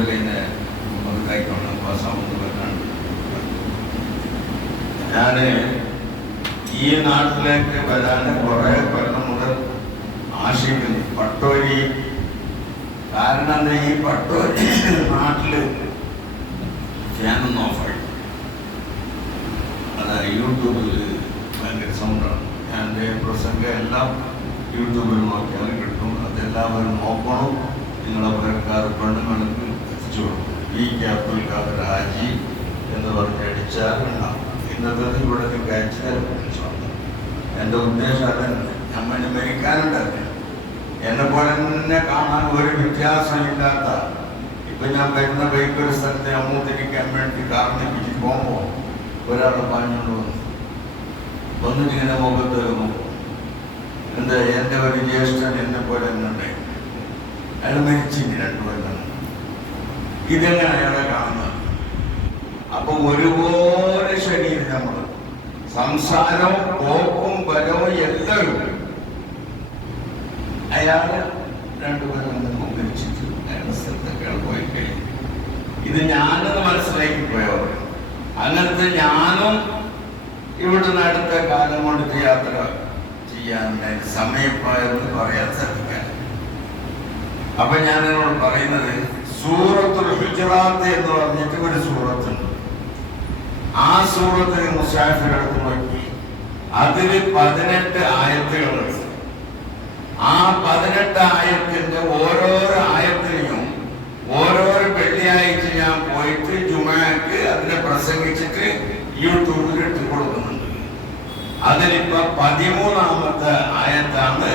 ജൂലൈന് കൈക്കൊണ്ട് പാസ്സാവുന്ന പറഞ്ഞാണ്. ഞാൻ ഈ നാട്ടിലേക്ക് വരാൻ കുറേ കൊല്ലം മുതൽ ആശിക്കുന്നു. പട്ടോരി കാരണം എന്താ, ഈ പട്ടോരി നാട്ടില് ഫാനൊന്നും ഓഫായി. അതായത് യൂട്യൂബിൽ ഭയങ്കര സൗണ്ടാണ്. ഞാൻ എൻ്റെ പ്രസംഗം എല്ലാം യൂട്യൂബിൽ നോക്കിയാൽ കിട്ടും. അതെല്ലാവരും നോക്കണം. നിങ്ങളെ പ്രക്കാർ പെണ്ണുങ്ങൾക്ക് എത്തിച്ചു കൊടുക്കും. ഈ അബ്ദുൽ ഖാദർ ഹാജി എന്ന് പറഞ്ഞ് അടിച്ചാൽ ഉണ്ടാവും. ഇന്നത്തെ ഇവിടെ കഴിച്ചാൽ എൻ്റെ ഉദ്ദേശം അതന്നെ. നമ്മൾ മരിക്കാനുണ്ടല്ലേ, എന്നെ പോലെ തന്നെ കാണാൻ ഒരു വ്യത്യാസമില്ലാത്ത. ഇപ്പം ഞാൻ വരുന്ന ബൈക്കൊരു സ്ഥലത്ത് അമ്മൂത്തിരിക്കാൻ വേണ്ടി കാറിനെപ്പിച്ച് പോകുമ്പോൾ ഒരാൾ പാഞ്ഞുകൊണ്ട് വന്നിട്ട് ഇങ്ങനെ മുഖത്ത് നോക്കും. എന്താ, എൻ്റെ ഒരു ജ്യേഷ്ഠൻ എന്നെ പോലെ തന്നെ ഉണ്ടായി. അയാൾ മരിച്ചില്ല 2 കൊല്ലം. ഇതെങ്ങനെ അയാളെ കാണുന്നത്? അപ്പം ഒരുപോലെ ശരീരം നമ്മൾ സംസാരവും പോക്കും ബലവും എല്ലാം അയാള് 2 കൊല്ലം മരിച്ചിട്ട് അയാളുടെ സ്ഥലത്തൊക്കെ പോയി കഴിഞ്ഞു. ഇത് ഞാനത് മനസ്സിലാക്കി പോയവർ. അങ്ങനത്തെ ഞാനും ഇവിടുന്ന് അടുത്ത കാലം കൊണ്ട് യാത്ര ചെയ്യാനുണ്ടായി. സമയപ്പായെന്ന് പറയാൻ സാധിക്കാൻ. അപ്പൊ ഞാൻ എന്നോട് പറയുന്നത്, സൂറത്തുൽ ഹുജറാത്ത് എന്ന് പറഞ്ഞിട്ട് ഒരു സൂറത്തുണ്ട്. ആ സൂറത്തിന് മുസാഫിറെടുത്ത് നോക്കി, അതിൽ 18 ആയത്തുകളുണ്ട്. ആ 18 ആയത്തിന്റെ ഓരോരോ ആയത്തിനെയും ഓരോരോ വെള്ളിയാഴ്ച ഞാൻ പോയിട്ട് ജുമാക്ക് അതിനെ പ്രസംഗിച്ചിട്ട് യൂട്യൂബിൽ ഇട്ട് കൊടുക്കുന്നുണ്ട്. അതിലിപ്പോ 13ാമത്തെ ആയത്താണ്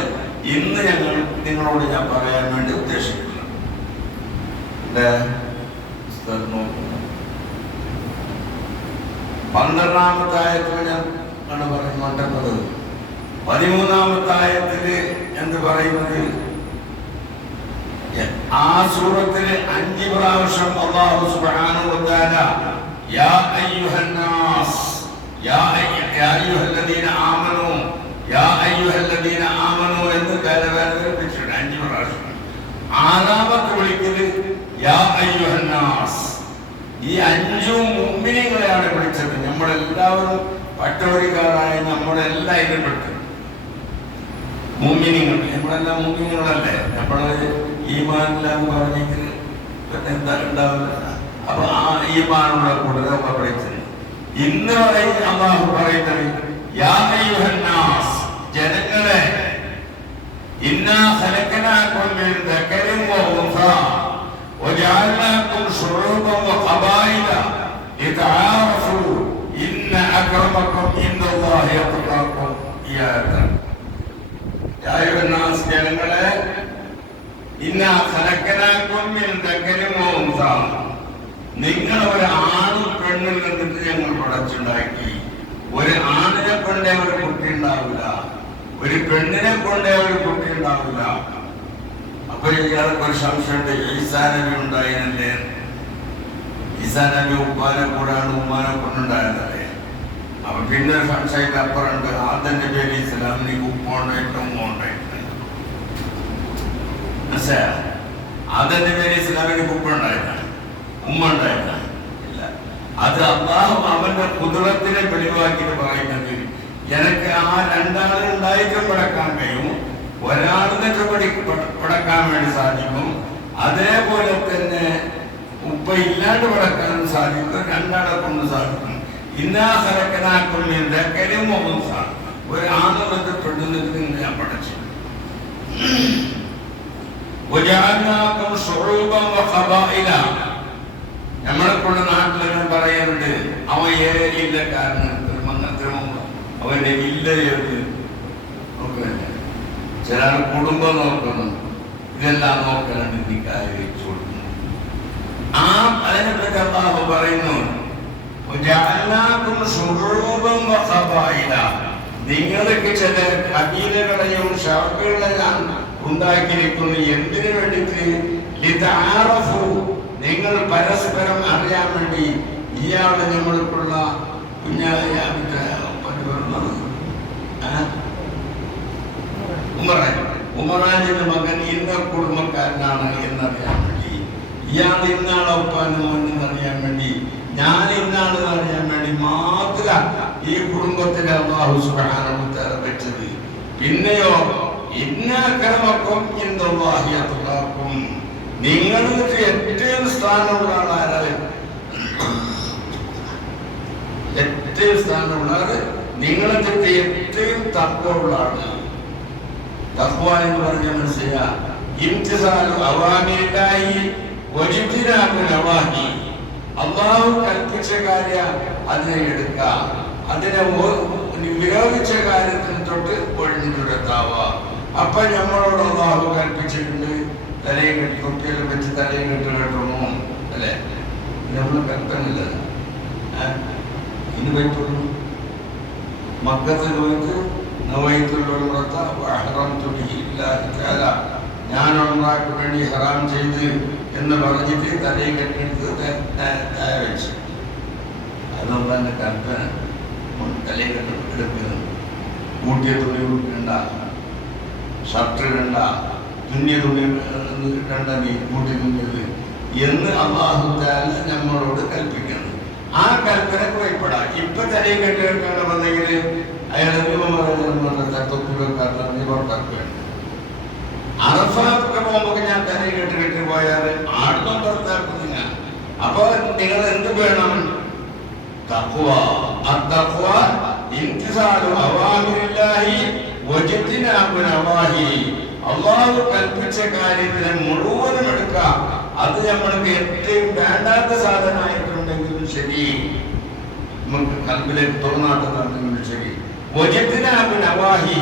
ഇന്ന് നിങ്ങളോട് ഞാൻ പറയാൻ വേണ്ടി ഉദ്ദേശിക്കുന്നത്. 12ാമത്തെ ആയത്തിൽ ഞാൻ പറയുന്നുണ്ടത്. 13ാമത്തെ ആയത്തില് എന്ത് പറയുന്നത്? ആ സൂറത്തിൽ 5 പ്രാവശ്യം അല്ലാഹു സുബ്ഹാനഹു വ തആല യാ അയ്യുഹന്നാസ് യാ അയ്യുഹല്ലദീന ആമനൂ യാ അയ്യുഹല്ലദീന ആമനൂ എന്ന് കരവേൽപ്പിച്ചിട്ടുണ്ട് 5 പ്രാവശ്യം. 6ാമത്തെ വിളിക്കല് യാ അയ്യുഹന്നാസ്. ഈ 5ഉം മുഅ്മിനീങ്ങളെയാണ് വിളിച്ചത്. നമ്മളെല്ലാവരും പട്ടോരിക്കാരായ നമ്മളെല്ലാം ഇതിൽപ്പെട്ടു. മുഅ്മിനീങ്ങൾ, നമ്മളെല്ലാം മുഅ്മിനീങ്ങളല്ലേ. നമ്മള് ഈമാനില്ലാന്ന് പറഞ്ഞെങ്കിൽ എന്താ ഉണ്ടാവില്ല. അപ്പൊ ആ ഈമാനുള്ള കൂട്ടരൊക്കെ വിളിച്ചത്. ഇന്ന് പറയും അല്ലാഹു പറയുന്നത് യാ അയ്യുഹന്നാസ്, ജനങ്ങളെ, ഇന്നാ ഖലഖനാകും മിൻ ദക്കരിൻ വ ഉൻസാ വജഅൽനാകും ശുഊബൻ വ ഖബായില ലിതആറഫു ഇന്ന അക്രമക്കും ഇൻദല്ലാഹി അത്ഖാക്കും. യാ അയ്യുഹന്നാസ്, ജനങ്ങളെ, ഇന്നാ ഖലഖനാകും മിൻ ദക്കരിൻ വ ഉൻസാ, നിങ്ങൾ ഒരു ആണും പെണ്ണിൽ നിന്നിട്ട് ഞങ്ങൾ പടച്ചുണ്ടാക്കി. ഒരു ആണിനെ കൊണ്ടേ ഒരു കുട്ടി ഉണ്ടാവില്ല, ഒരു പെണ്ണിനെ കൊണ്ടേ ഒരു കുട്ടി ഉണ്ടാവില്ല. അപ്പൊ ഇയാൾക്ക് ഒരു സംശയമുണ്ട്, ഈസാ നബി ഉണ്ടായിരുന്നല്ലേ? ഈസാ നബി ഉപ്പാനെ കൂടാണ്ട് ഉമ്മാനെ കൊണ്ടുണ്ടായിരുന്നല്ലേ? അപ്പൊ പിന്നെ ഒരു സംശയത്തിന് അപ്പുറമുണ്ട്, ആദം നബി അലൈഹി ഇസ്ലാമിന് ഉപ്പുണ്ടായിട്ട് ഉമ്മ ഉണ്ടായിട്ട്. മനസ്സിലായോ? ആദം നബി അലൈഹി ഇസ്ലാമിന് ഉപ്പ ഉണ്ടായില്ല, ഉമ്മ ഉണ്ടായില്ല. ഇല്ല, അത് അല്ലാഹു അവന്റെ ഖുദ്റത്തിനെ വെളിവാക്കിയിട്ട് പറയുന്നത്, എനിക്ക് ആ 2 ആളുകൾ ഉണ്ടായിട്ടും പടക്കാൻ കഴിയും, ഒരാളിനെ പടക്കാൻ വേണ്ടി സാധിക്കും. അതേപോലെ തന്നെ ഉപ്പ ഇല്ലാണ്ട് പടക്കാനും സാധിക്കും, 2 ആളെ കൊണ്ട് സാധിക്കും. ഇന്നാ ഖലഖനാകും മിൻ ദക്കരിൻ വ ഉൻസാ, ഒരു ആണിനെ പെണ്ണിനെ ഞാൻ പടച്ചു. വജഅൽനാകും ശുഊബൻ വ ഖബായില, നമ്മളെക്കൊണ്ട് നാട്ടിലെല്ലാം പറയാറുണ്ട്, അവൻ ഏരിയില്ല കാരണം അവന്റെ വില്ലയത് നോക്കുന്നില്ല. ചില കുടുംബം നോക്കണം, ഇതെല്ലാം നോക്കാനാണ് നിക്കാഹ് വെച്ചു കൊടുക്കുന്നു. ആ അതിനെപ്പറ്റി അല്ലാഹു പറയുന്നു, നിങ്ങൾക്ക് ചില കബീലകളെയും ഷർബുകളെല്ലാം ഉണ്ടാക്കിയിരിക്കുന്നു. എന്തിനു വേണ്ടിയിട്ട്? ലിതആറഫു, നിങ്ങൾ പരസ്പരം അറിയാൻ വേണ്ടി. ഇയാള് നമ്മൾക്കുള്ള ഉമറാന്റെ മകൻ ഇന്ന കുടുംബക്കാരനാണ് എന്നറിയാൻ വേണ്ടി ഇയാൾ ഇന്നാളെ ഉപ്പാനെന്ന് അറിയാൻ വേണ്ടി, ഞാൻ ഇന്നാളെന്ന് അറിയാൻ വേണ്ടി മാത്രം ഈ കുടുംബത്തിലെ അല്ലാഹു സുബ്ഹാനഹു വ തആല വെച്ചത്. പിന്നെയോ ഇന്നഅക്രമക്കും ഇൻദല്ലാഹി അത്ഖാക്കും, നിങ്ങൾക്ക് ഏറ്റവും സ്ഥാനമുള്ള ആളാണ്, ഏറ്റവും സ്ഥാനമുള്ള ആള് നിങ്ങളെ തെറ്റി ഏറ്റവും തഖ്വയുള്ള ആള്. തഖ്വ എന്ന് പറഞ്ഞാൽ മനസ്സിലാ ഇംതിസാലു അവാമിരില്ലാഹി വജിബ്തിനാബു നവാഹി, അല്ലാഹു കൽപ്പിച്ച കാര്യം അതിനെ എടുക്കുക, അതിനെ വിരോധിച്ച കാര്യത്തിന് തൊട്ട് ഒഴിഞ്ഞു ദൂരത്താവുക. അപ്പൊ നമ്മളോട് അല്ലാഹു കൽപ്പിച്ചിട്ടുണ്ട് തലയും കെട്ടി കുട്ടികളും വെച്ച് തലയും കെട്ട് കെട്ടണോ അല്ലെ? നമ്മൾ കൽപ്പനയില്ല. ഇനി പറ്റുള്ളൂ മക്കത്തിൽ പോയിട്ട് ഞാൻ ഒന്നാക്ക് വേണ്ടി ഹറാം ചെയ്ത് എന്ന് പറഞ്ഞിട്ട് തലയും കെട്ടിയെടുത്ത് വെച്ചു. അതുകൊണ്ട് തന്നെ കൽപ്പന തലയും കെട്ടെടുക്കുന്നത്. കൂട്ടിയ തുണി ഉടുക്കണ്ട, ഷർട്ട് ഇടണ്ട, തുന്നിയ തുണി ഇടണ്ട, നീ കൂട്ടി തുന്നിയത് എന്ന് അല്ലാഹു തആല നമ്മളോട് കൽപ്പിക്കണം. ആ കൽപ്പന ഭയപ്പെടാം. ഇപ്പൊ തലയും കെട്ടിയെടുക്കേണ്ട വന്നെങ്കിൽ അയാൾ തൊപ്പി വെക്കാത്ത പുറത്താക്കുകയാണ്. അറഫാത്തൊക്കെ പോകുമ്പോ ഞാൻ തലയും കെട്ടി പോയാൽ ആടും പുറത്താക്കുന്നില്ല. അപ്പൊ നിങ്ങൾ എന്ത് വേണം? തഖ്വ. അത്തഖ്വ ഇംതിസാലു അവാമിരില്ലാഹി വജിബ്തിനാബു നവാഹി, അല്ലാഹു കൽപ്പിച്ച കാര്യത്തിനെ മുഴുവനും എടുക്കുക. അത് നമ്മൾക്ക് ഏറ്റവും വേണ്ടാത്ത സാധനമായിട്ടുണ്ടെങ്കിലും ശരി, നമുക്ക് കൽബിലേക്ക് തോന്നാത്തതാണെങ്കിലും ശരി, വജിബ്തിനാബു നവാഹി,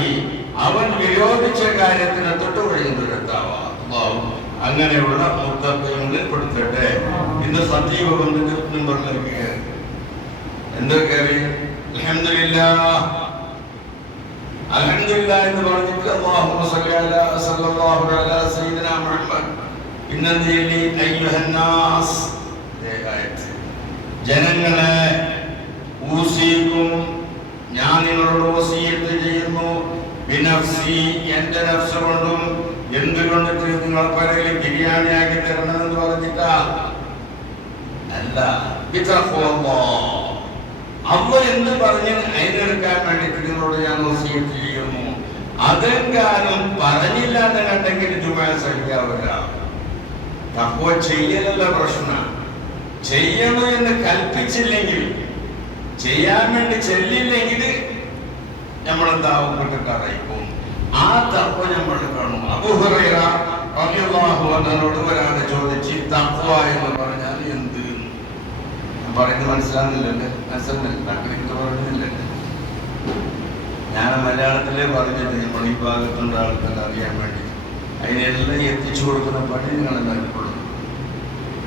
അവൻ വിരോധിച്ച കാര്യത്തിനെ തൊട്ട് ഒഴിഞ്ഞു ദൂരത്താവാ. അല്ലാഹു അങ്ങനെയുള്ള മുത്തഖീങ്ങളിൽ പെടുത്തട്ടെ. ഇന്ന് സജീവ ബന്ധങ്ങളിലേക്ക് എന്തൊക്കെ അൽഹംദുലില്ലാഹ് അൽഹംദുലില്ലാഹ് എന്ന് പറഞ്ഞിട്ട് അല്ലാഹുമ്മ സ്വല്ലി അലാ സല്ലല്ലാഹു അലാ സയ്യിദിനാ മുഹമ്മദ് ഇന്നല്ലദീ അയ്യുഹന്നാസ്, ജനങ്ങളെ ഊസിക്കും, ഞാൻ നിങ്ങളോട് വസിയത്ത് ചെയ്യുന്നു, ബിനഫ്സി, എന്റെ നഫ്സ് കൊണ്ടും. എന്തുകൊണ്ടിട്ട് നിങ്ങൾ പരയിൽ ബിരിയാണി ആക്കി തരണമെന്ന് പറഞ്ഞിട്ടാ അല്ല, ബിതഖ്വല്ലാഹ്, അല്ലാഹു എന്ത് പറഞ്ഞ് അതിനെടുക്കാൻ വേണ്ടിട്ട് നിങ്ങളോട് ഞാൻ വസിയത്ത് ചെയ്യുന്നു. അതെങ്കാലും പറഞ്ഞില്ല എന്ന് കണ്ടെങ്കിൽ ജുമാ സഹിക്കാവില്ല. തഖ്വ ചെയ്യലല്ല പ്രശ്നം. ചെയ്യണോ എന്ന് കൽപ്പിച്ചില്ലെങ്കിൽ, ചെയ്യാൻ വേണ്ടി ചെല്ലില്ലെങ്കിൽ നമ്മളെന്താവും കുറ്റക്കാരായിപ്പോ. ആ തഖ്വ നമ്മൾ കാണും. അബൂ ഹുറൈറ റളിയല്ലാഹു അൻഹുവോട് ഒരാൾ ചോദിച്ചു, തഖ്വ എന്ന് പറഞ്ഞാൽ എന്ത്? പറയുന്നത് മനസ്സിലാകുന്നില്ലല്ലേ? പറയുന്നില്ലല്ലേ? ഞാൻ മലയാളത്തിലേ പറഞ്ഞിട്ട് നമ്മൾ ഈ ഭാഗത്തുള്ള ആൾക്കാർ അറിയാൻ വേണ്ടി അതിനെല്ലാം എത്തിച്ചു കൊടുക്കുന്ന പണി നിങ്ങൾ നൽകുള്ളൂ.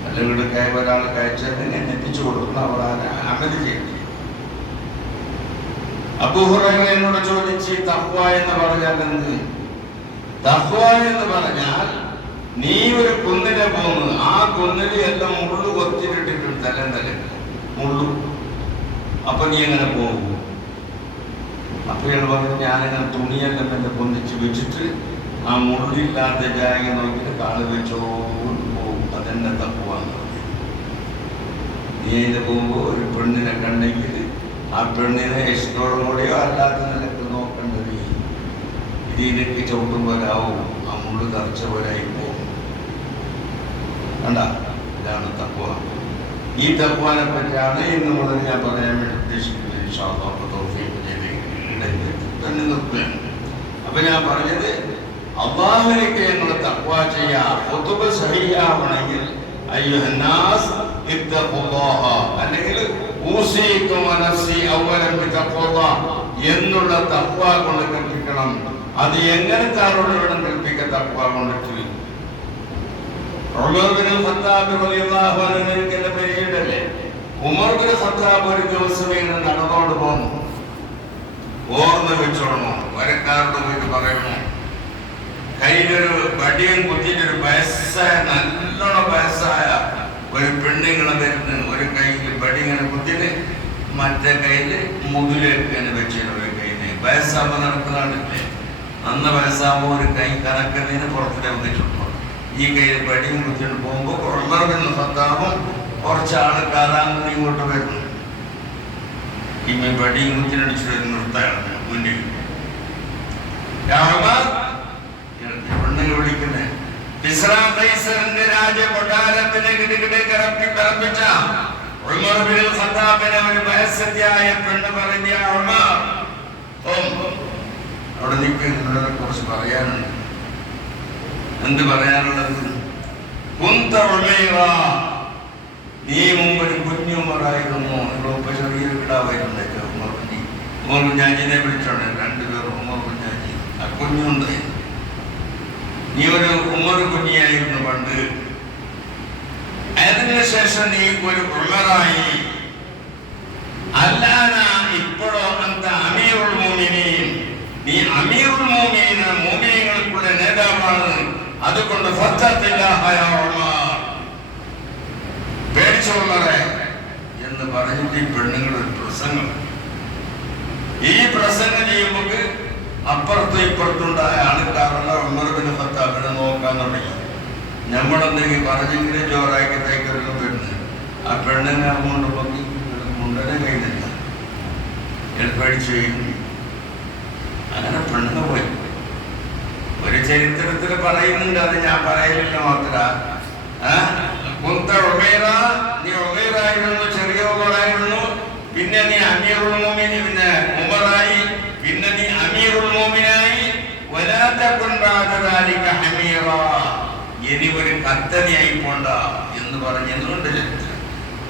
അല്ലെങ്കിൽ ഒരാൾ കഴിച്ചതിനെ എത്തിച്ചു കൊടുക്കുന്ന അവർ അമല് ചെയ്യും. അബൂ ഹുറൈറ എന്നോട് ചോദിച്ചു, തഖ്വ എന്ന് പറഞ്ഞാൽ എന്ത്? തഖ്വ എന്ന് പറഞ്ഞാൽ നീ ഒരു കുന്നിലെ പോകുന്നു, ആ കുന്നില് എല്ലാം മുള്ളു കൊത്തിയിട്ടിട്ടുണ്ട്, തല മുള്ളു. അപ്പൊ നീ എങ്ങനെ പോകും? അപ്പൊ ഇയാൾ പറഞ്ഞു, ഞാനിങ്ങനെ തുണിയെല്ലാം എന്നെ പൊന്തിച്ച് വെച്ചിട്ട് ആ മുള്ളില്ലാത്ത ജാഗ നോക്കിയിട്ട് കാള് വെച്ചോണ്ട് പോകും. അതെന്നെ തഖ്വ. നീ അതിന് പോകുമ്പോ ഒരു പെണ്ണിനെ കണ്ടെങ്കിൽ ആ പെണ്ണിനെ ഇഷ്ടത്തോടും കൂടിയോ അല്ലാത്ത നിലക്ക് നോക്കേണ്ടത്. ഇതിലേക്ക് ചവിട്ടുമ്പോലാവും, ആ മുള്ളു തറച്ച പോലെ ആയി പോകും. കണ്ട, ഇതാണ് തഖ്വ. ഈ തഖ്വനെ പറ്റിയാണ് ഇന്ന് മുതൽ ഞാൻ പറയാൻ വേണ്ടി ഉദ്ദേശിക്കുന്നത്. ഇൻഷാ അല്ലാഹ് തൗഫീഖ് ചെയ്ത് തന്നെ നിർത്തുകയാണ്. അപ്പൊ ഞാൻ പറഞ്ഞത്, അല്ലാഹുവിലേക്ക് ഞങ്ങൾ തഖ്വ ചെയ്യാം. ഖുതുബ സഹിയാവണമെങ്കിൽ അയ്യുഹന്നാസ് ഇത്തഖുല്ലാഹ, അല്ലെങ്കിൽ ഊസീകും വനഫ്സി അവ്വലൻ ബിതഖ്വല്ലാഹ് എന്നുള്ള തഖ്വ കൊണ്ട് കൽപ്പിക്കണം. അത് എങ്ങനത്തെ ആളോട് വേണം കൽപ്പിക്കുക? തഖ്വ കൊണ്ടിട്ട്. ഉമർ ബിൻ ഖത്താബ് റളിയല്ലാഹു അൻഹുവിന്റെ പേരിടല്ലേ? ഉമർ ബിൻ ഖത്താബ് ഒരു ദിവസം ഇങ്ങനെ നടന്നോണ്ട് പോന്നു. ഓർമ്മ വെച്ചോളണോ, വരക്കാരോട് പോയിട്ട് പറയണോ, കയ്യിലൊരു വടിയും കുത്തിയിട്ടൊരു വയസ്സായ, നല്ലോണം വയസ്സായ ഒരു പെണ്ണിങ്ങനെ വരുന്നു. ഒരു കയ്യിൽ വടി ഇങ്ങനെ കുത്തിയിട്ട് മറ്റേ കയ്യില് മുതുലേക്കാണ് വെച്ചിട്ട്, ഒരു കയ്യില് വയസ്സാകുമ്പോൾ നടക്കുന്നതാണില്ലേ. അന്ന് വയസ്സാകുമ്പോൾ ഒരു കൈ കറക്കുന്നതിന് പുറത്തിട്ട് വന്നിട്ടുണ്ടോ? ഈ കയ്യിൽ പടിയും കുത്തിട്ട് പോകുമ്പോൾ ഉമർ ബിൻ ഖത്താബും കുറച്ച് ആൾക്കാരാണ് ഇങ്ങോട്ട് വരുന്നു. ഇമ്മ പടിയും കുത്തിനടിച്ചു നിർത്താനാണ് മുന്നിൽ. പെണ്ണുങ്ങൾ വിളിക്കുന്നേ രാജകൊട്ടാരത്തിനെ കിടപ്പിച്ച ഉമർ ബിൻ ഖത്താബിനെ ഒരു വയസ്സത്തിയായ പെണ്ണ് പറഞ്ഞ ഉമർ, അവിടെ നിൽക്കുന്നതിനെ കുറിച്ച് പറയാനുണ്ട്. എന്ത് പറയാനുള്ളത്? കുന്ത ഉമൈറ, നീ മുമ്പ് ഒരു കുഞ്ഞുമറായിരുന്നു. നിങ്ങളൊപ്പം ചെറിയ കിടാവായിരുന്നു. ഉമർ കുഞ്ഞാജിനെ വിളിച്ചോണ്ട് രണ്ടുപേരും ഉമർ കുഞ്ഞാജി. ആ കുഞ്ഞുണ്ട്. നീ ഒരു ഉമർ കുഞ്ഞിയായിരുന്നു പണ്ട്. അതിനുശേഷം നീ ഒരു ഉമറായി. അല്ലാന ഇപ്പോഴോ അന്ത അമീറുൽ മുഅ്മിനീൻ, നീ അമീറുൽ മുഅ്മിനീൻ, മുഅ്മിനീങ്ങൾക്കുള്ള നേതാവാണ്. അതുകൊണ്ട് ഫത്തഖില്ലാഹ യാ ഉമർ, പേടിച്ചോ ഉമറേ എന്ന് പറഞ്ഞിട്ട് ഈ പെണ്ണുങ്ങൾ ഒരു പ്രസംഗം. ഈ പ്രസംഗം ചെയ്യുമ്പോൾ അപ്പുറത്തും ഇപ്പുറത്തുണ്ടായ ആൾക്കാരുള്ള ഉമർ ബിൻ ഖത്താബിനെ നോക്കാൻ തുടങ്ങി. നമ്മളെന്തെങ്കിലും പറഞ്ഞെങ്കിലും ജോറാക്കി തേക്കൊരുക്കം വരുന്നത്. ആ പെണ്ണിനെ അങ്ങോട്ട് നോക്കി മുണ്ടനെ കഴിഞ്ഞില്ല, പേടിച്ചു കഴിഞ്ഞു. അങ്ങനെ പെണ്ണ് പോയി. ഒരു ചരിത്രത്തിൽ പറയുന്നുണ്ട്, അത് ഞാൻ പറയലില്ല മാത്ര. കുന്ത ഉമൈറ, നീ ഉമൈറായിരുന്നു, ചെറിയ ഉമറായിരുന്നു. പിന്നെ നീ അമീറുൽ മുഅ്മിനീൻ, പിന്നെ ഉമറായി. പിന്നെ നീ അമീറുൽ മുഅ്മിനായി. വലാ തകുൻ ബഅദ ദാലിക ഹമീറ, ഇനി ഒരു കത്തനിയായി പോണ്ട എന്ന് പറഞ്ഞതുകൊണ്ട് ചരിത്രം.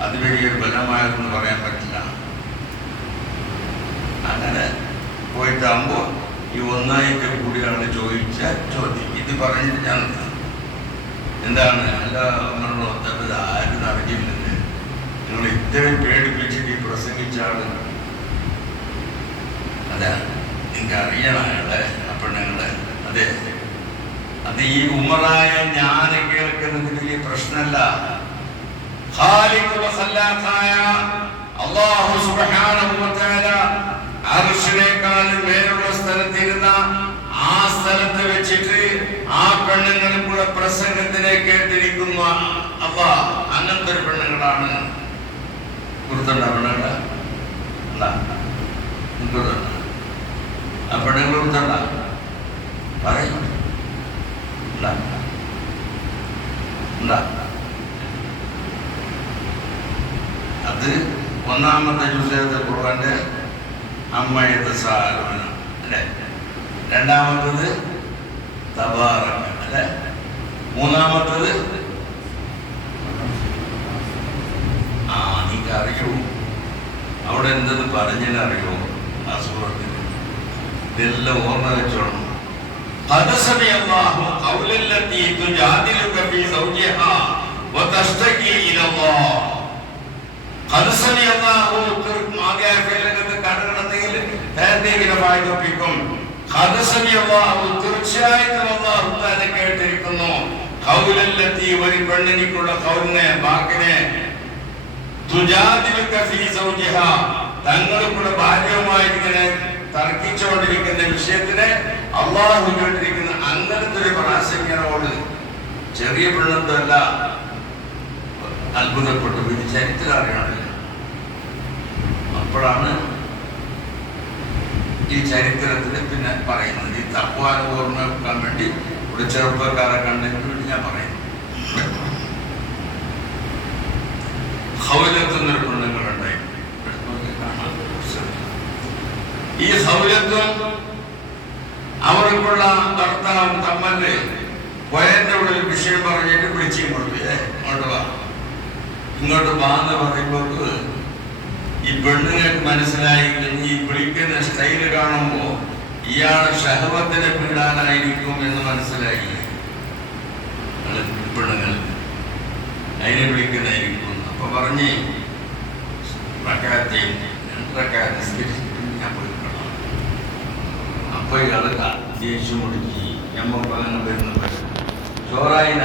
അത് വലിയൊരു ബലമായെന്ന് പറയാൻ പറ്റില്ല. അങ്ങനെ പോയിട്ടാകുമ്പോൾ ഈ ഒന്നായിട്ട് കൂടിയാണ് ചോദിച്ച ചോദ്യം. ഇത് പറഞ്ഞിട്ട് ഞാൻ എന്താണ് അല്ല ആരും അറിഞ്ഞില്ലെന്ന്, നിങ്ങൾ ഇത്രയും പേടിപ്പിച്ചിട്ട് ഈ പ്രസംഗിച്ചാണ്. അതെ, നിങ്ങൾക്ക് അറിയണം അയാളെ, ആ പെണ്ണുങ്ങളെ. അതെ, അത് ഈ ഉമറായ ഞാൻ കേൾക്കുന്നത് വലിയ പ്രശ്നമല്ല. അല്ലാഹു സുബ്ഹാനഹു വ തആല അർശിനേക്കാൾ മേലുള്ള സ്ഥലത്തിരുന്ന ആ സ്ഥലത്ത് വെച്ചിട്ട് ആ പെണ്ണുങ്ങൾക്കുള്ള പ്രസംഗത്തിനെ കേട്ടിരിക്കുന്ന അല്ലാ, അങ്ങനത്തെ ഒരു പെണ്ണുങ്ങളാണ്. കുറുത്തണ്ട പെണ്ണുങ്ങള ആ പെണ്ണുങ്ങൾ കുറുത്തണ്ട പറയും. അത് ഒന്നാമത്തെ ജുസൂഅത്തുൽ ഖുർആന്റെ അമ്മയത്തെ സാലമനം അല്ലെ, രണ്ടാമത്തത് തബാറക അല്ലെ, മൂന്നാമത്തത് നീക്ക് അറിയോ അവിടെ എന്തെന്ന് പറഞ്ഞറിയോ ആ സൂറത്തിൽ? ഇതെല്ലാം ഓർമ്മ വെച്ചോണം. قد سمع الله قول التي تجادلك في زوجها وتشتكي الى الله. قد سمع الله ആകെ ഫേലകത്തെ കടകടത്തിൽ തേന്തിങ്ങനെ വായിപ്പിക്കും. قد سمع الله, തീർച്ചയായിട്ടും അല്ലാഹു തആല കേട്ടിരിക്കുന്നു. ഖൗലല്ലത്തി, ഒരു പെണ്ണിനുള്ള ഖൗലിനെ, വാക്കിനെ, തുജാദിലുക ഫീ സൗജിഹാ, തങ്ങൾക്കുള്ള ഭാര്യയുമായി ഇങ്ങനെ തർക്കിച്ചുകൊണ്ടിരിക്കുന്ന വിഷയത്തിനെ അള്ളാഹു കേട്ടിരിക്കുന്ന അങ്ങനത്തെ ഒരു പ്രാസംഗികനോട് ചെറിയ പെണ്ണെന്തല്ല അത്ഭുതപ്പെട്ടു. ഇത് ചരിത്രം അറിയണമില്ല. അപ്പോഴാണ് ഈ ചരിത്രത്തിന് പിന്നെ പറയുന്നത്. ഈ തഖ്വാനെ ഓർമ്മ വെക്കാൻ വേണ്ടി ഒരു ചെറുപ്പക്കാരെ കണ്ടതിന് വേണ്ടി ഞാൻ പറയുന്നു. ഖൗലത്തുന്നൊരു പെണ്ണുങ്ങളുണ്ടായി. ഈ ഖൗലത്തും അവർക്കുള്ള ഭർത്താവും തമ്മല് വയറിന്റെ ഉള്ളിൽ വിഷയം പറഞ്ഞിട്ട് വിളിച്ചും കൊടുത്തു. ഇങ്ങോട്ട് വാ, ഇങ്ങോട്ട് വാന്ന് പറയുമ്പോൾ ഈ പെണ്ണുങ്ങൾക്ക് മനസ്സിലായി, ഈ വിളിക്കുന്ന സ്റ്റൈല് കാണുമ്പോൾ ഇയാളെ ഷഹവത്തിനെ പിടാനായിരിക്കും എന്ന് മനസ്സിലായി. പെണ്ണുങ്ങൾ അതിനെ വിളിക്കുന്നതായിരിക്കും. അപ്പൊ പറഞ്ഞ് റക്അത്തൈൻ, 2 റക്അത്ത് നിസ്കരിച്ചിട്ട് ഞാൻ പോയി കാണാം. അപ്പൊ ഇയാള് ദേഷ്യം മുടിച്ച് ഞമ്മക്ക് അങ്ങനെ വരുന്നത് ചോറായിന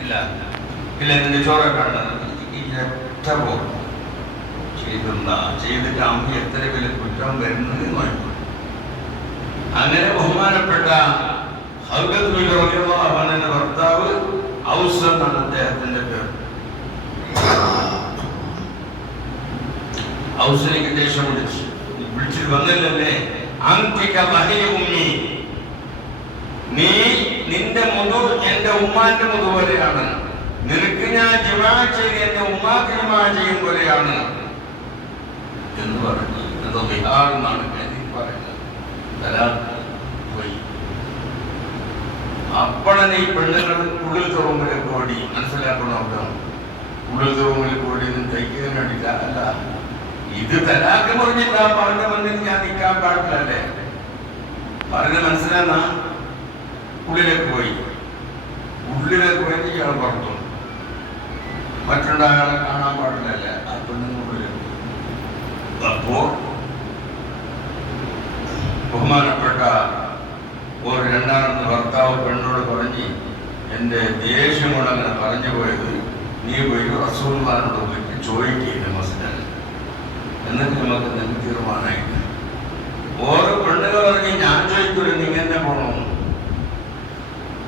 ഇല്ല ഇല്ല നിന്റെ ചോറ കാണുന്നത് ചെയ്തിട്ട് അമ്മ എത്ര വലിയ കുറ്റം വരുന്നത് നോക്കും. അങ്ങനെ ബഹുമാനപ്പെട്ട അവന്റെ ഭർത്താവ് ഔസ് എന്നാണ് അദ്ദേഹത്തിന്റെ പേര്. ഔസിലേക്ക് ദേഷ്യം വിളിച്ചിട്ട് വന്നില്ലല്ലേ, നീ നിന്റെ മുതു എന്റെ ഉമ്മാന്റെ മുതു പോലെയാണ്, നിനക്ക് ഞാൻ ജിമാ ചെയ്ത് എന്റെ ഉമ്മാക്ക് ജിമാ ചെയ്യും പോലെയാണ് എന്ന് പറഞ്ഞു. എന്തോ ബിഹാറെന്നാണ് പറയുന്നത്. പോയി അപ്പോഴാണ് ഈ പെണ്ണുങ്ങൾ ഉള്ളിൽ തുറമ്പിലേക്ക് ഓടി. മനസ്സിലാക്കണം, അവിടെ ഉള്ളിൽ തുറമ്പിലേക്ക് ഓടി തയ്ക്കാൻ വേണ്ടിയില്ല. അല്ല, ഇത് തലാക്ക് പറഞ്ഞിട്ടാകുമ്പോ അവന്റെ മുന്നിൽ ഞാൻ നിൽക്കാൻ പാടില്ലല്ലേ പറഞ്ഞ മനസ്സിലാന്നാ. ഉള്ളിലേക്ക് പോയി. ഉള്ളിലേക്ക് പോയി ഇയാൾ പുറത്തു. മറ്റുണ്ടായാളെ കാണാൻ പാടില്ലല്ലേ ആ പെണ്ണുള്ളിലേക്ക്. അപ്പോ ബഹുമാനപ്പെട്ട ഒരു രണ്ടാമത്തെ ഭർത്താവ് പെണ്ണോട് പറഞ്ഞ്, എന്റെ ദേഷ്യം കൊണ്ട് അങ്ങനെ പറഞ്ഞു പോയത്, നീ പോയി റസൂലുള്ളാഹിനോട് പോയിട്ട് ചോദിക്കുക മസ്ജിദിൽ, എന്നിട്ട് നമുക്ക് നിങ്ങൾക്ക് തീരുമാനമായിട്ട്. ഓരോ പെണ്ണുകൾ പറഞ്ഞ്, ഞാൻ ചോദിക്കൂല നീ എന്നെ പോകണം,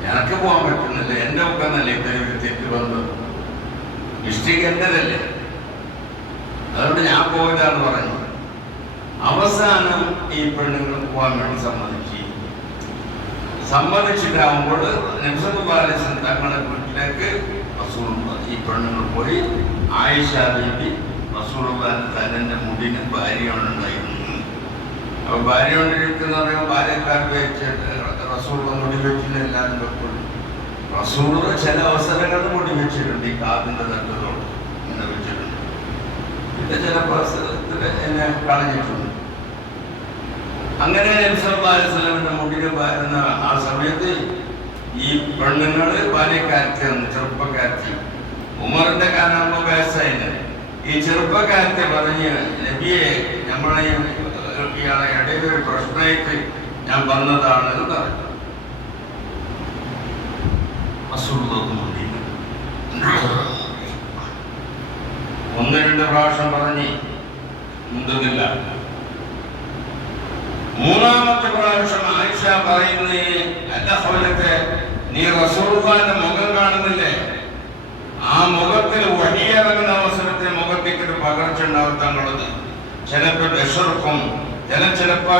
എനിക്ക് പോകാൻ പറ്റുന്നില്ല, എന്റെ മുഖന്നല്ലേ ഇതൊരു തെറ്റ് വന്നത്, മിസ്റ്റേക്ക് എന്റേതല്ലേ, അതുകൊണ്ട് ഞാൻ പോയില്ല എന്ന് പറഞ്ഞു. അവസാനം ഈ പെണ്ണുങ്ങൾ പോകാൻ വേണ്ടി സമ്മതിച്ചിട്ടാവുമ്പോൾ തങ്ങളുടെ വീട്ടിലേക്ക് ഈ പെണ്ണുങ്ങൾ പോയി. ആയിഷ ബീബി റസൂലുള്ളാഹിന്റെ തന്റെ മുടിന് ഭാര്യയാണ് ഉണ്ടായിരുന്നത്. അപ്പൊ ഭാര്യ കൊണ്ടിരിക്കുന്ന പറയുമ്പോൾ ഭാര്യക്കാർക്ക് വെച്ചിട്ട് റസൂലുള്ള മുടി വെച്ചില്ല, എല്ലാവരും വെക്കുള്ളൂ. റസൂലുള്ള ചില അവസരങ്ങളിൽ മുടി വെച്ചിട്ടുണ്ട്, ഈ കാതിന്റെ തട്ടത്തോട് ഇങ്ങനെ വെച്ചിട്ടുണ്ട്. പിന്നെ ചില അവസരത്തിൽ എന്നെ കളഞ്ഞിട്ടുണ്ട്. അങ്ങനെ നബി സല്ലല്ലാഹു അലൈഹി വസല്ലമിന്റെ മുടിയിൽ വരുന്ന ആ സമയത്ത് ഈ പെണ്ണുങ്ങള് ഭാര്യക്കാരത്തി വന്നു, ചെറുപ്പക്കാരത്തി. ഉമറിന്റെ കാലാകുമ്പോ വയസ്സായിന്. ഈ ചെറുപ്പക്കാരത്തെ പറഞ്ഞ്, നബിയെ നമ്മളെ ഇയാളെ ഇടയിൽ ഒരു പ്രശ്നമായിട്ട് ഞാൻ വന്നതാണ് എന്ന് പറഞ്ഞു. ഒന്ന് രണ്ട് പ്രാവശ്യം പറഞ്ഞ് മുണ്ടുന്നില്ല. മൂന്നാമത്തെ പ്രാവശ്യം ആയിഷ പറയുന്നത്, അല്ല സഹോദരത്തെ, നീ റസൂലുള്ളാഹിന്റെ മുഖം കാണുന്നില്ലേ, ആ മുഖത്തിൽ വഹിയിറങ്ങുന്ന അവസരത്തിൽ മുഖത്തേക്ക് ഒരു പകർച്ച ഉണ്ടാവും തങ്ങളത്. ചിലപ്പോൾ വിഷർക്കും, ചിലപ്പോ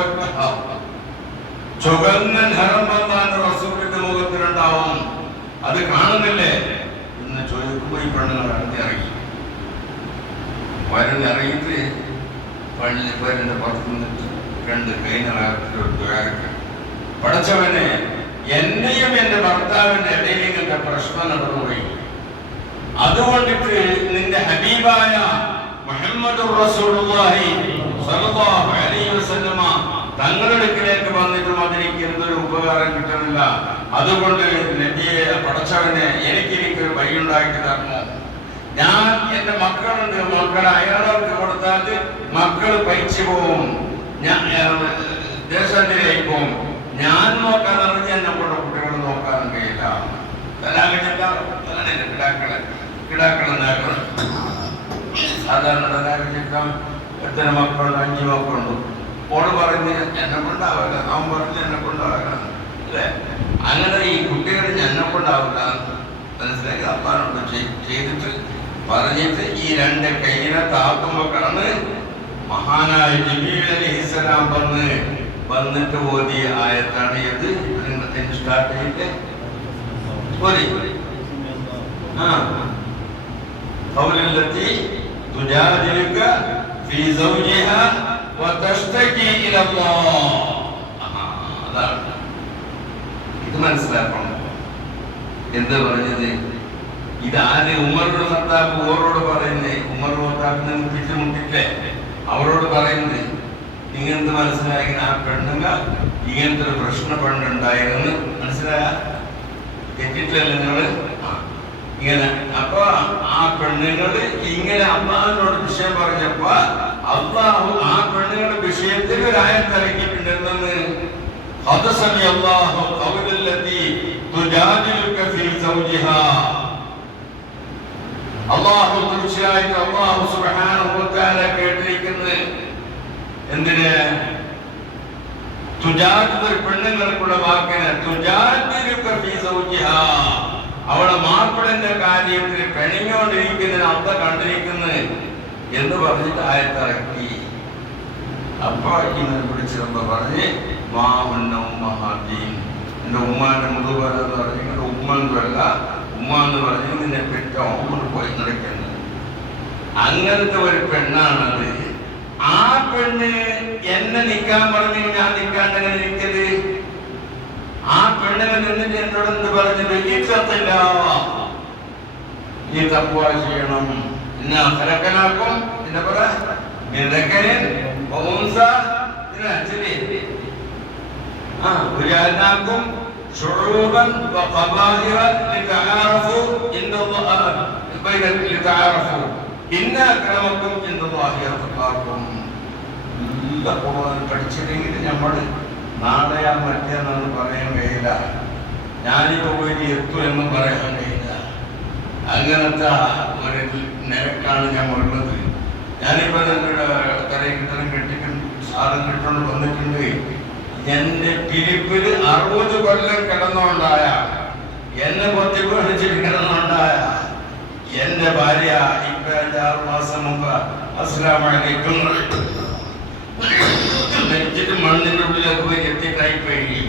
ചുവന്ന നിറം വന്നാണ് റസൂലിന്റെ മുഖത്തിലുണ്ടാവും, അത് കാണുന്നില്ലേ എന്ന് ചോദിക്കുമ്പോൾ ഈ പെണ്ണുങ്ങൾ ഇറങ്ങി ഇറങ്ങിയിട്ട് പള്ളിപ്പേരിന്റെ പുറത്തു നിന്നിട്ട് രണ്ട് കൈനകത്ത് പഠിച്ചവനെ, എന്നെയും എന്റെ ഭർത്താവിന്റെ ഇടയിൽ ഇങ്ങനത്തെ പ്രശ്നം നടന്നുപോയി, അതുകൊണ്ടിട്ട് നിന്റെ ഹബീബായ മുഹമ്മദുർ റസൂലുള്ളാഹി സ്വല്ലല്ലാഹു അലൈഹി വസല്ലമ തങ്ങളുടെ അടുക്കിലേക്ക് വന്നിട്ടും അതിലേക്ക് എന്തൊരു ഉപകാരം കിട്ടുന്നില്ല, അതുകൊണ്ട് നബിയെ പഠിച്ചവനെ എനിക്കൊരു വഴിയുണ്ടാക്കി തരണോ. ഞാൻ എന്റെ മക്കളുണ്ട്, മക്കളെ അയാൾക്ക് കൊടുത്താൽ മക്കൾ പൈച്ചു പോവും, ദേശാന്തരായി പോവും, ഞാൻ നോക്കാൻ അറിഞ്ഞ എന്നെ കൂടെ കുട്ടികൾ നോക്കാനും കഴിയില്ല. കിടാക്കളെന്നാക്കണം സാധാരണ തലാഖിക്കാൻ എത്ര മക്കളുണ്ട്, 5 മക്കളുണ്ട്. ഓട് പറഞ്ഞ് എന്നെ കൊണ്ടാവില്ല, അവൻ പറഞ്ഞ് എന്നെ കൊണ്ടാവില്ല അല്ലേ. അങ്ങനെ ഈ കുട്ടികൾ എന്നെ കൊണ്ടാവില്ല മനസ്സിലാക്കി അപ്പാനോട് ചെയ്തിട്ട് പറഞ്ഞിട്ട് ഈ രണ്ട് കൈയിനെ താക്കുമ്പോഴാണ് മഹാനായ ജിബ്രീൽ അലൈഹിസ്സലാം വന്നിട്ട് ഓതിയ ആയത്താണ് ഇത്. സ്റ്റാർട്ട് ചെയ്തിട്ട് ഖൗലല്ലതി തുജാദിലുക ഫീ സൗജിഹാ വതഷ്തകി ഇലല്ലാഹ്. അതാണ് ഇത് മനസ്സിലാക്കണം. എന്താ പറഞ്ഞത്? ഇതാര്? ഉമറുടെ ഭർത്താവ് ഓരോട് പറയുന്നേ. ഉമർ ഭർത്താവിനെ മുട്ടിട്ടില്ലേ അവരോട് പറയുന്നത്. ഇങ്ങനത്തെ മനസ്സിലായി ആ പെണ്ണുങ്ങ ഇങ്ങനത്തെ ഒരു പ്രശ്ന പെണ്ണുണ്ടായിരുന്നു മനസ്സിലായ തെറ്റിട്ടില്ല നിങ്ങള് ഇങ്ങനെ. അപ്പൊ ആ പെണ്ണുങ്ങള് ഇങ്ങനെ അള്ളാഹിനോട് വിഷയം പറഞ്ഞപ്പോ അള്ളാഹു ആ പെണ്ണുങ്ങളുടെ വിഷയത്തിൽ ഒരു ആയത്ത് ഇറക്കിയിട്ടുണ്ടെന്ന്. അള്ളാഹു തീർച്ചയായിട്ടും അള്ളാഹു സുബ്ഹാനഹു വ തആല കേട്ടിരിക്കുന്നത് എന്തിന്? തുജാദിലു പെണ്ണുങ്ങൾക്കുള്ള വാക്കിന് തുജാദിലുക ഫീ സൗജിഹാ, അവളെ മാപ്പിളന്റെ കാര്യത്തിൽ പെണിഞ്ഞോണ്ടിരിക്കുന്നതിന് അബ്ദ കണ്ടിരിക്കുന്നത് എന്ന് പറഞ്ഞിട്ട് ആയത്തിറക്കി. അപ്പൊ ഇങ്ങനെ പിടിച്ചിരുമ്പോ പറഞ്ഞ് മാ ഉന്ന ഉമ്മഹാദീൻ, എന്റെ ഉമ്മാന്റെ മുതുപല എന്ന് പറഞ്ഞ് എന്റെ ഉമ്മല്ല ഉമ്മ എന്ന് പറഞ്ഞ് നിന്നെ പെറ്റ ഓമന് പോയി നിറയ്ക്കുന്നത്. അങ്ങനത്തെ ഒരു പെണ്ണാണത്. ആ പെണ്ണ് എന്നെ നിൽക്കാൻ പറഞ്ഞു, ഞാൻ നിൽക്കാണ്ടെങ്ങനെ നിൽക്കല്? ആ പെണ്ണിനെ നിന്നിട്ട് എന്നോട് എന്ത് പറഞ്ഞത്? ഇത്തത്തില്ല, നീ തപ്പുവ ചെയ്യണം. ഇന്ന അസരക്കനാക്കും പിന്നെ പറ നിരക്കനിൽ وجعلناكم شعوبا وقبائل لتعارفوا لتعارفوا إن أكرمكم عند الله أتقاكم. പഠിച്ചില്ലെങ്കിൽ നമ്മൾ നാളെയാ മറ്റേന്ന് പറയാൻ കഴിയില്ല, ഞാനിപ്പോ പോയി എത്തു എന്ന് പറയാൻ കഴിയില്ല. അങ്ങനത്തെ ഒരു നിരക്കാണ് ഞാൻ ഉള്ളത്. ഞാനിപ്പോ തലയിൽ കിട്ടണം കെട്ടിക്കൊണ്ട് സാധനം കിട്ടുകൊണ്ട് വന്നിട്ടുണ്ട്. എന്റെ പിരിപ്പിൽ 60 കൊല്ലം കിടന്നുകൊണ്ടായ, എന്നെ പൊത്തിപ്പിടിച്ചിട്ട് കിടന്നുകൊണ്ടായ എന്റെ ഭാര്യ ഇപ്പൊ 5-6 മാസം മുമ്പ് അസ്സലാമലൈക്കും മരിച്ചിട്ട് മണ്ണിന്റെ ഉള്ളിലേക്ക് പോയി എത്തിയിട്ടായി പോയി.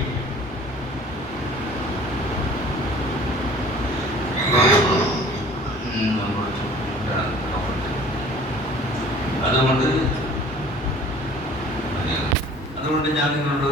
അതുകൊണ്ട് ഞാൻ നിങ്ങളോട്